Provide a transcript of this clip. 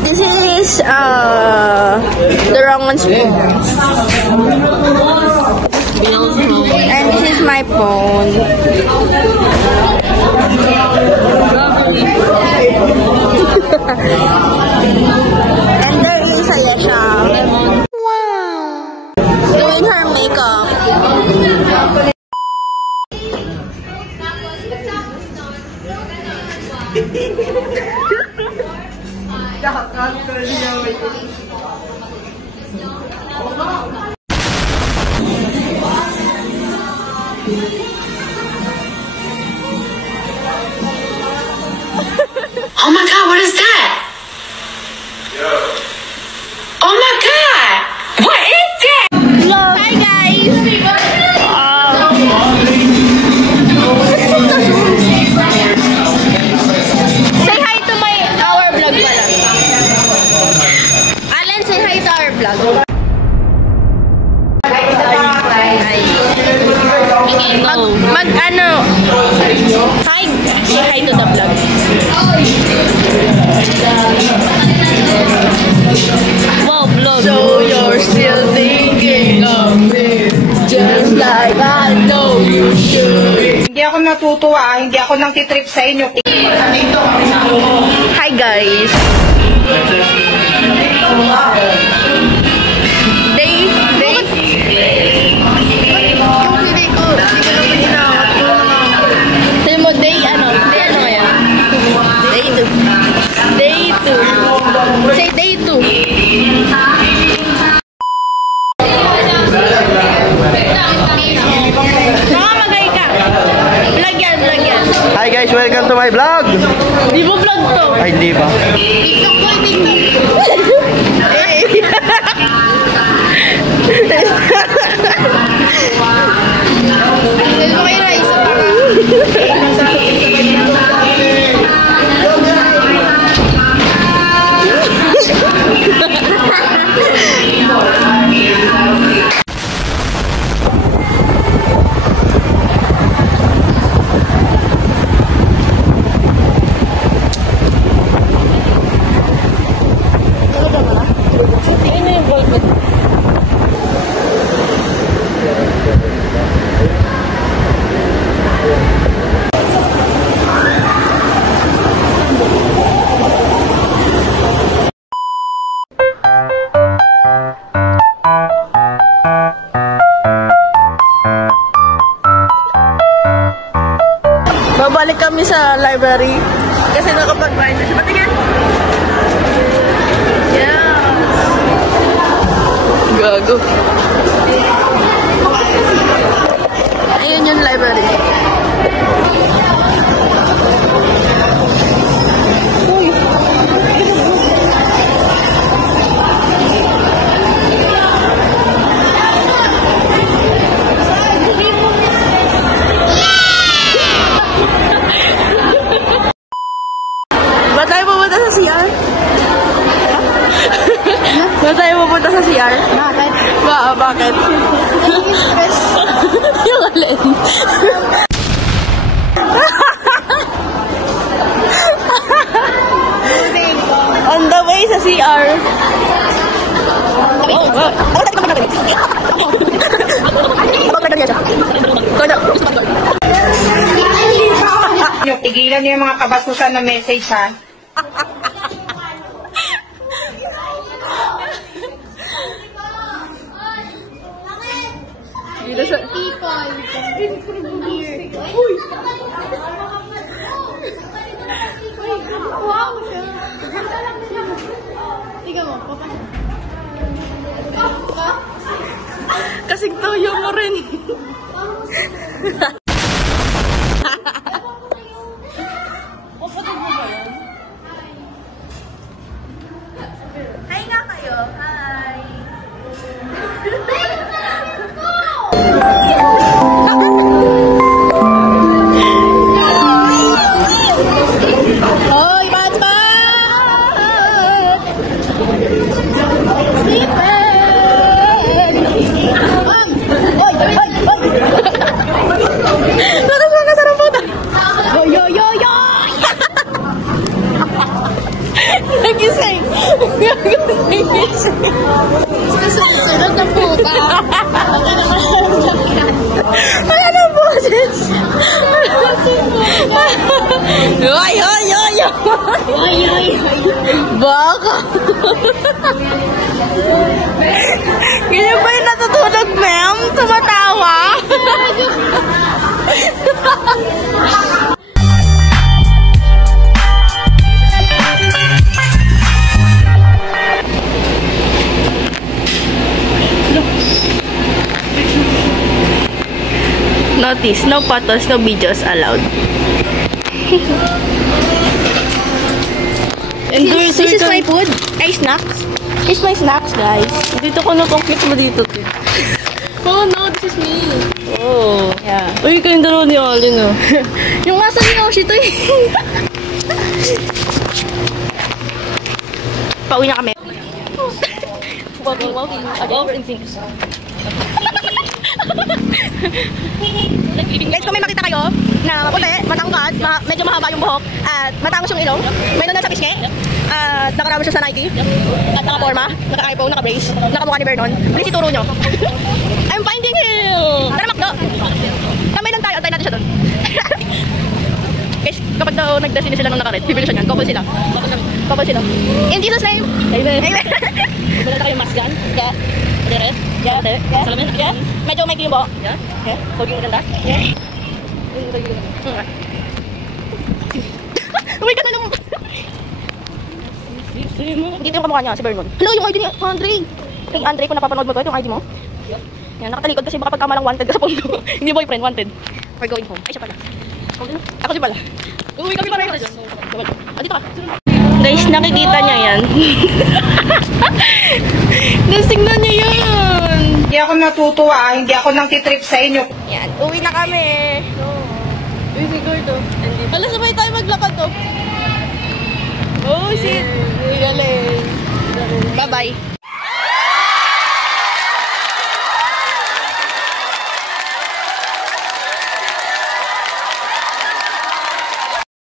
This is the wrong one's phone. And this is my phone. And there is Ayesha. Wow. Doing her makeup. Oh my God, what is that? Oh my God, what is that? Hi guys! Say hi to our vlog pala. Alan, say hi to our vlog. Hi, say hi to the vlog. Wow, vlog. So you're still thinking of me, just like I know you should. Hindi ako natutuwa, hindi ako nang titrip sa inyo. Hi guys. Say day 2. Makamagay ka. Vlog yan, vlog yan. Hi guys, welcome to my vlog. Di mo vlog to? Ay, hindi ba? TikTok ko, TikTok. Hello kayo na, isa pa ka. Babalik kami sa library kasi nakapag-buy na siya. Patingin! Yeah! Gago. Ayun yung library. Ba't tayo pupunta sa CR? Bakit? Bakit? Yung alin? On the way sa CR. Tigilan niyo yung mga kabasusan na message, ha? Wow! Tingnan mo, papasok. Kasing toyo mo rin. Hi nga kayo. Hi. Hoy, Batman! Lakas mga sarap po ta. Yo, yo, yo, yo! Nagising. Nagising. Susunod na puta. Wala na boses. Yoy, yoy, yoy, yoy. Baka. Ganyan ba yung natutulog, ma'am? Tumatawa? Notice, no photos, no videos allowed. And this is my food. Ay, snacks. This is my snacks, guys. Dito ko na-complete mo dito. Oh no, this is me. Oh. Yeah. Uy, kayong dalawa ni Alin, oh. Yung asa ni Yoshi to eh. Pauwi na kami. Guys, kung may makita kayo na maputi, matangkad, medyo mahaba yung buhok, at matangos yung ilong, may nandun sa pisngi, at nakaramo siya sa Nike, at naka-forma, naka-iPhone, naka-brace, nakamukha ni Vernon, please ituro nyo. I'm finding him! Tara, Makdo! Kamay lang tayo, antay natin siya doon. Guys, kapag daw nagdesine sila nung nakaret, bibili siya niyan, couple sila. Couple sila. In Jesus' name! Amen! Amen! Wala na kayong mask gun? Yeah. Red? Yeah. Yeah. Salamin? Yeah. Medyo may yung buhok. Yeah? Yeah. Pogi maganda? Yeah. Uy, ka na naman. Dito yung kamukha niya, si Vernon. Hello, yung ID ni Andre. Kay Andre, kung napapanood mo to, yung ID mo. Yan, nakatalikod kasi baka pagkamalang wanted ka sa pondo. Hindi boyfriend, wanted. We're going home. Ay, siya pala. Ako si pala. Uy, kami pareho. Dito ka. Guys, nakikita niya yan. Nasingnan niya yun. Hindi ako natutuwa, hindi ako nang titrip sa inyo. Yan, uwi na kami. Uy, siguro to. Hala, sabay tayo maglakad to. Oh, shit. Galing. Bye-bye.